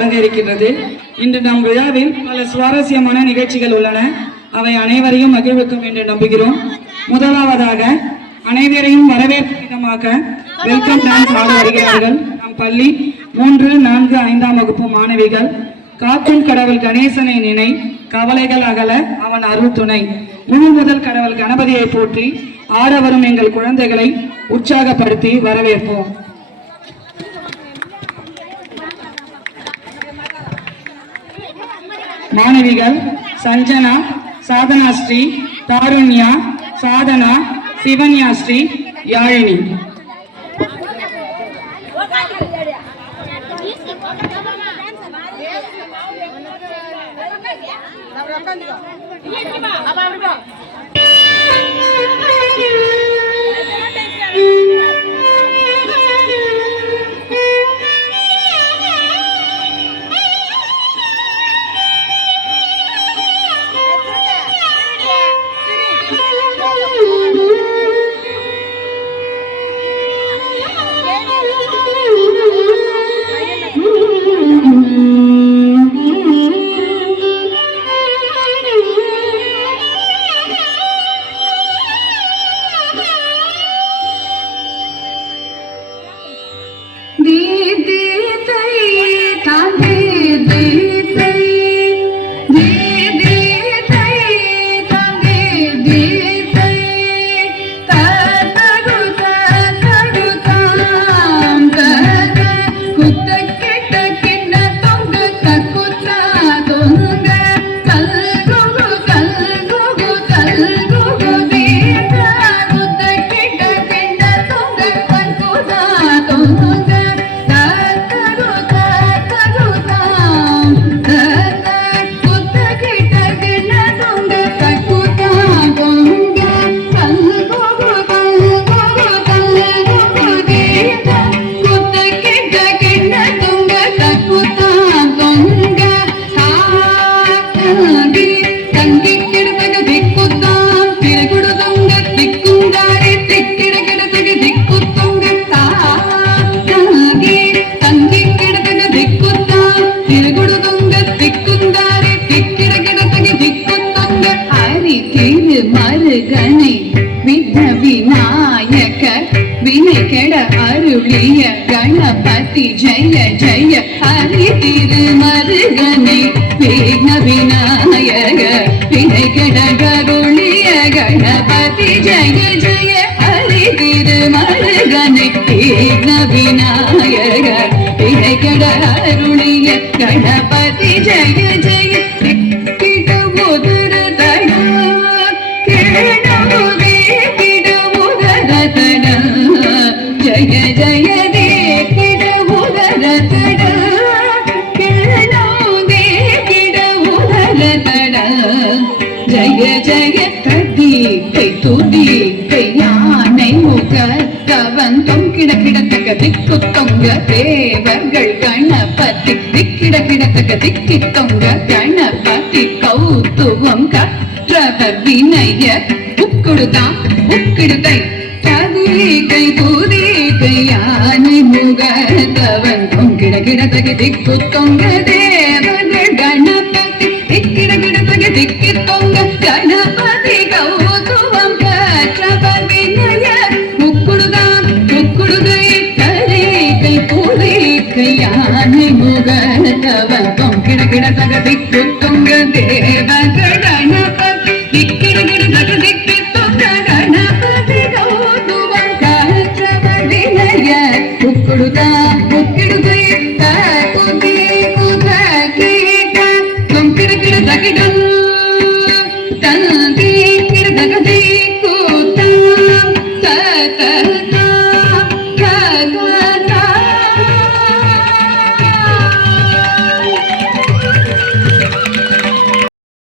இருக்கின்றது. இன்று நம் விழாவில் பல சுவாரஸ்யமான நிகழ்ச்சிகள் உள்ளன. அவை அனைவரையும் மகிழ்விக்கும் என்று நம்புகிறோம். முதலாவதாக அனைவரையும் வரவேற்கும் விதமாக வெல்கம் டான்ஸ் ஆட வருகிறார்கள் நம் பள்ளி 3, 4, 5ஆம் வகுப்பு மாணவிகள். காக்கும் கடவுள் கணேசனை நினை, கவலைகள் அகல அவன் அருள் துணை. முழு முதல் கடவுள் கணபதியை போற்றி ஆட வரும் எங்கள் குழந்தைகளை உற்சாகப்படுத்தி வரவேற்போம். மாணவிகள் சஞ்சனா, சாதனா ஸ்ரீ, தாருண்யா, சாதனா, சிவன்யா ஸ்ரீ, யாழினி. गणपति जय जय हरि तिरुमरुगने विघ्न विनायक विघ्नकरुणिय गणपति जय जय हरि तिरुमरुगने विघ्न विनायक विघ्नकरुणिय गणपति जय जय जय जय जय जय तदी कई तुदी कई याனை मुखतवंतम किड किडतक दिक्कुतंग देवர்கள் गणपति दिक्किडकिडतक दिक्कितंग गणपति कौतुवम கற்றவர் வினய உக்குடுதா உக்கிடுதை ததி கை துதி கை யானை முகதவंतम किड किडतक दिक्कुतंग தேவர்கள் गणपति दिक्किडकिडतक दिक्कितंग गणपति कौतुवम கற்றவர் வினய முக்குடுதாம் முக்குடுதை ததி கை துதி கை யானை முகதவंतम किड किडतक दिक्क